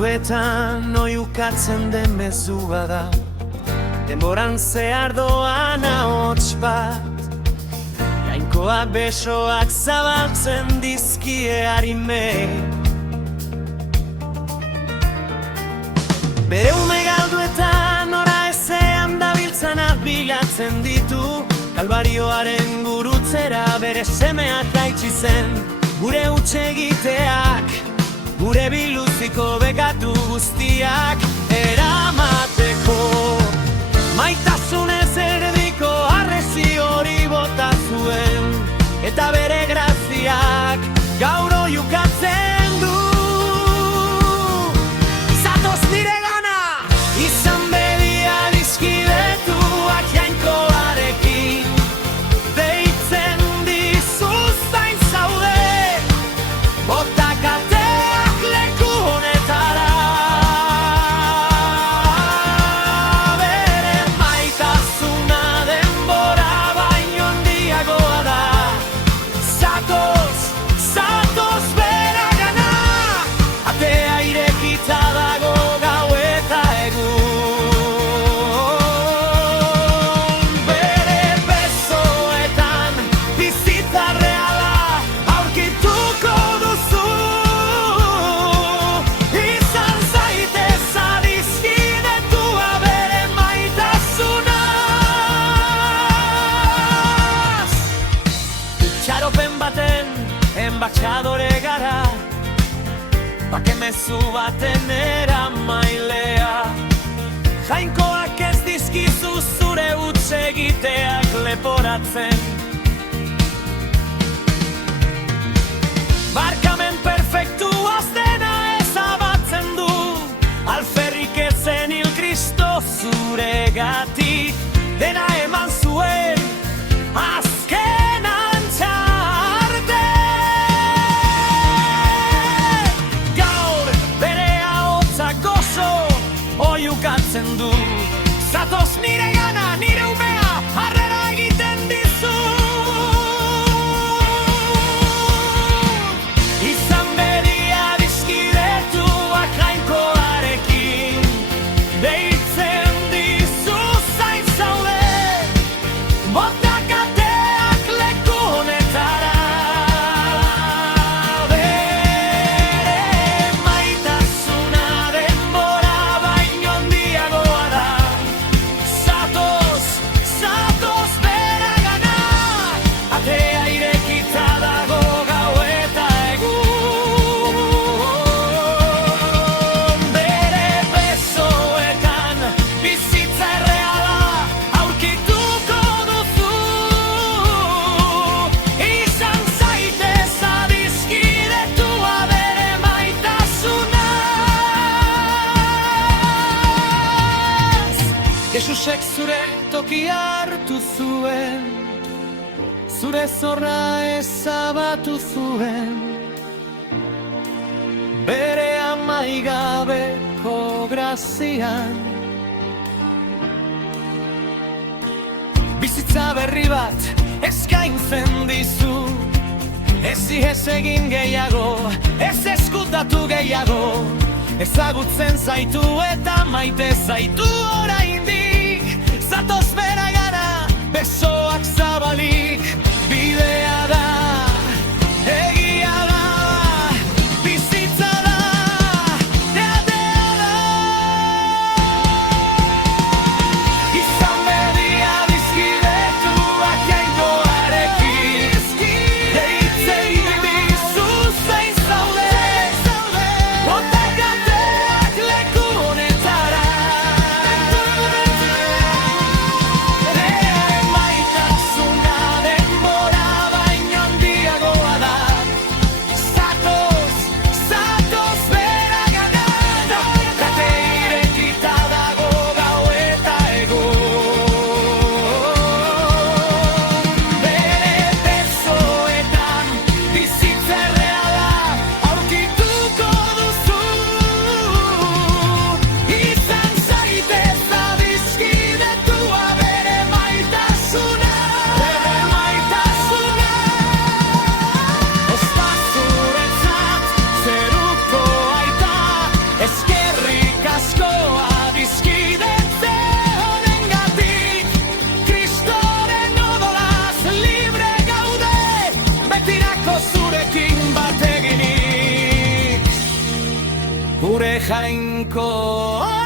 Zuetan oiukatzen den mezua da, denboran zehar doan ahots bat, Jainkoa besoak zabaltzen dizkie harimei. Bere ume galduetan ora ezean dabiltzanak bilatzen ditu, Kalbarioaren gurutzera bere semeak laitsi zen. Gure huts egiteak, gure biluziko bekatu guztiak eramateko. Maitasunez erdiko harresi hori bota zuen, eta bere graziak gaur oiukatzen du. Zatoz nire gana, izan bedia dizkidetuak Jainkoarekin, deitzen dizu zain zaude, botak ateak leku honetara. Bere maitasuna denbora baino handiagoa da. Zatoz bera gana, atea irekita dago gau eta egun. Bere besoetan bizitza reala aurkituko duzu. Izan zaitez adiskidetua bere maitasunaz. Itxaropen baten enbatxadore gara, bakemezu baten eramailea. Jainkoak ez dizkizu zure huts egiteak leporatzen. Barkamen perfektuaz dena ezabatzen du, alferrik etzen hil Kristo zuregatik, dena eman zuen azken antza arte. Gaur bere ahotsa gozo oiukatzen du. Zatoz nire gana, nire umea harrera egiten dizu. Izan bedia dizkidetuak Jainkoarekin, deitzen dizu zain zaude, botak ateak leku honetara. Bere maitasuna denbora baino handiagoa da. Zatoz bera gana, atea irekita dago gau eta egun. Bere besoetan bizitza erreala aurkituko duzu. Izan zaitez adiskidetua bere maitasunaz. Jesusek zure tokia hartu zuen, zure zorra ezabatu zuen, bere amaigabeko grazian. Bizitza berri bat eskaintzen dizu, ez ihes egin gehiago, ez eskutatu gehiago, ezagutzen zaitu eta maite zaitu oraindik. Zatoz bera gana, besoak zabalik, bidea da, egia da, bizitza da, atea da. Izan bedia dizkidetuak Jainkoarekin, deitzen dizu zain zaude, botak ateak leku honetara. nago zurekin bat eginik, gure jainko.